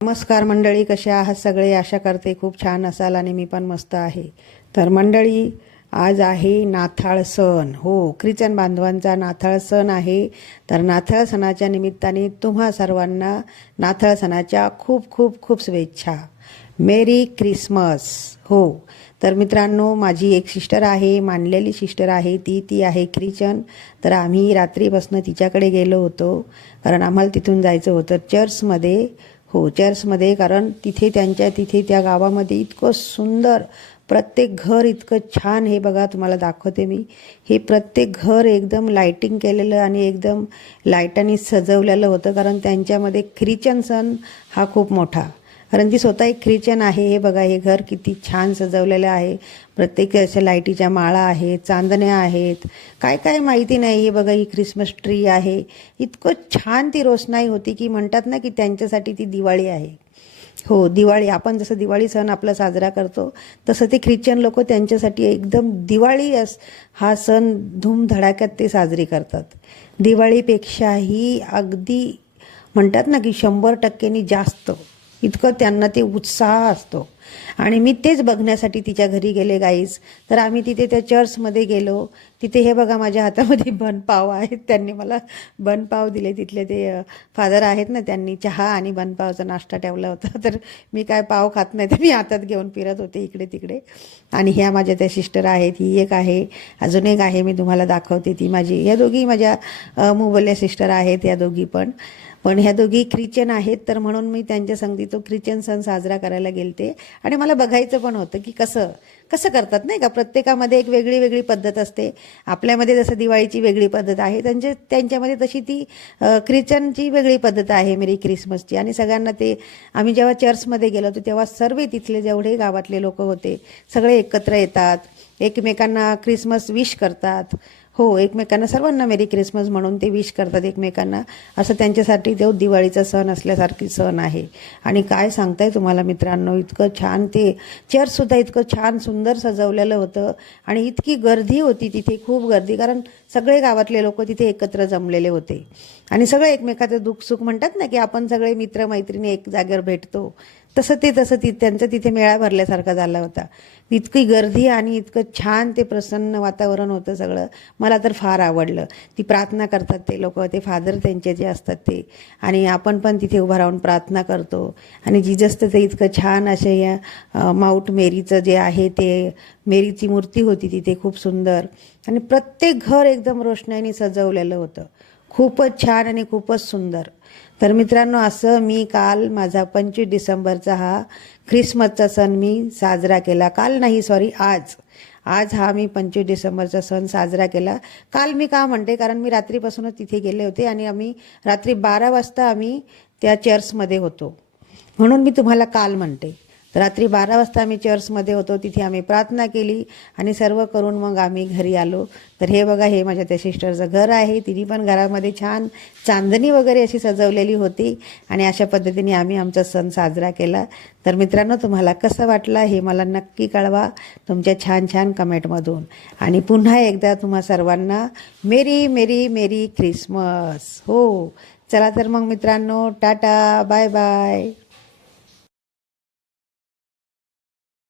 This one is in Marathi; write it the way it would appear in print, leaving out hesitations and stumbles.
नमस्कार मंडळी, कशा आहात सगळे? आशा करते खूप छान असाल आणि मी पण मस्त आहे. तर मंडळी, आज आहे नाताळ सण. हो, ख्रिश्चन बांधवांचा नाताळ सण आहे. तर नाताळ सणाच्या निमित्ताने तुम्हा सर्वांना नाताळ सणाच्या खूप खूप खूप शुभेच्छा. मेरी क्रिसमस. हो, तर मित्रांनो, माझी एक सिस्टर आहे, मानलेली सिस्टर आहे, ती आहे ख्रिश्चन. तर आम्ही रात्रीपासून तिच्याकडे गेलो होतो, कारण आम्हाला तिथून जायचं होतं चर्चमध्ये. हो, चर्चमध्ये, कारण तिथे त्या गावामध्ये इतकं सुंदर प्रत्येक घर इतकं छान. हे बघा, तुम्हाला दाखवते मी. हे प्रत्येक घर एकदम लाईटिंग केलेलं आणि एकदम लाईटांनी सजवलेलं होतं, कारण त्यांच्यामध्ये ख्रिश्चन सण हा खूप मोठा, कारण ती स्वतः एक ख्रिश्चन आहे. हे बघा, हे घर किती छान सजवलेलं आहे. प्रत्येक अशा लाईटीच्या माळा आहेत, चांदण्या आहेत, काय काय माहिती नाही. हे बघा, ही ख्रिसमस ट्री आहे. इतकं छान ती रोषणाई होती की म्हणतात ना की त्यांच्यासाठी ती दिवाळी आहे. हो, दिवाळी. आपण जसं दिवाळी सण आपला साजरा करतो, तसं ते ख्रिश्चन लोक त्यांच्यासाठी एकदम दिवाळी हा सण धूमधडाक्यात ते साजरी करतात. दिवाळीपेक्षाही अगदी म्हणतात ना की 100% जास्त इतकं त्यांना ते उत्साह असतो. आणि मी तेच बघण्यासाठी तिच्या घरी गेले गाईज. तर आम्ही तिथे त्या चर्चमध्ये गेलो. तिथे हे बघा, माझ्या हातामध्ये बनपाव आहेत. त्यांनी मला बनपाव दिले. तिथले ते फादर आहेत ना, त्यांनी चहा आणि बनपावचा नाश्ता ठेवला होता. तर मी काय पाव खात नाही, तर मी हातात घेऊन फिरत होते इकडे तिकडे. आणि ह्या माझ्या त्या सिस्टर आहेत. ही एक आहे, अजून एक आहे, मी तुम्हाला दाखवते. ती माझी, ह्या दोघी माझ्या मुबल्या सिस्टर आहेत. या दोघी पण ह्या दोघी ख्रिश्चन आहेत. तर म्हणून मी त्यांच्या संगती तो ख्रिश्चन सण साजरा करायला गेलते. आणि मला बघायचं पण होतं की कसं करतात, नाही का. प्रत्येकामध्ये एक वेगळी वेगळी पद्धत असते. आपल्यामध्ये जसं दिवाळीची वेगळी पद्धत आहे, त्यांच्यामध्ये तशी ती ख्रिश्चनची वेगळी पद्धत आहे, मेरी क्रिसमसची. आणि सगळ्यांना ते, आम्ही जेव्हा चर्चमध्ये गेलो होतो तेव्हा सर्व तिथले जेवढे गावातले लोक होते सगळे एकत्र येतात, एकमेकांना क्रिसमस विश करतात. हो, एकमेकांना, सर्वांना मेरी क्रिसमस म्हणून ते विश करतात एकमेकांना. असं त्यांच्यासाठी तो दिवाळीचा सण असल्यासारखी सण आहे. आणि काय सांगताय तुम्हाला मित्रांनो, इतकं छान ते चर्चसुद्धा इतकं छान सुंदर सजवलेलं होतं. आणि इतकी गर्दी होती तिथे, खूप गर्दी, कारण सगळे गावातले लोक तिथे एकत्र जमलेले होते. आणि सगळे एकमेकाचं दुःखसुख, म्हणतात ना की आपण सगळे मित्रमैत्रिणी एक जागेवर भेटतो, तसं त्यांचं तिथे मेळा भरल्यासारखा झाला होता. इतकी गर्दी आणि इतकं छान ते प्रसन्न वातावरण होतं सगळं. मला तर फार आवडलं. ती प्रार्थना करतात ते लोक, ते फादर त्यांचे जे असतात ते, आणि आपण पण तिथे उभं राहून प्रार्थना करतो. आणि जिजसचं ते इतकं छान असे या माऊंट मेरीचं जे आहे, ते मेरीची मूर्ती होती तिथे खूप सुंदर. आणि प्रत्येक घर एकदम रोषणाईने सजवलेलं होतं. खूपच छान आणि खूपच सुंदर. तर मित्रांनो, असं मी काल माझा 25 डिसेंबरचा हा ख्रिसमसचा सण मी साजरा केला. काल नाही, सॉरी, आज हा मी 25 डिसेंबरचा सण साजरा केला. काल मी का म्हणते, कारण मी रात्रीपासूनच तिथे गेले होते आणि आम्ही रात्री 12 वाजता आम्ही त्या चर्चमध्ये होतो, म्हणून मी तुम्हाला काल म्हणते. रात्री 12 वाजता आम्ही चर्चमध्ये होतो. तिथे आम्ही प्रार्थना केली आणि सर्व करून मग आम्ही घरी आलो. तर हे बघा, हे माझ्या त्या सिस्टरचं घर आहे. तिने पण घरामध्ये छान चांदणी वगैरे अशी सजवलेली होती. आणि अशा पद्धतीने आम्ही आमचा सण साजरा केला. तर मित्रांनो, तुम्हाला कसं वाटलं हे मला नक्की कळवा तुमच्या छान छान कमेंटमधून. आणि पुन्हा एकदा तुम्हा सर्वांना मेरी मेरी मेरी ख्रिसमस. हो, चला तर मग मित्रांनो, टाटा, बाय बाय.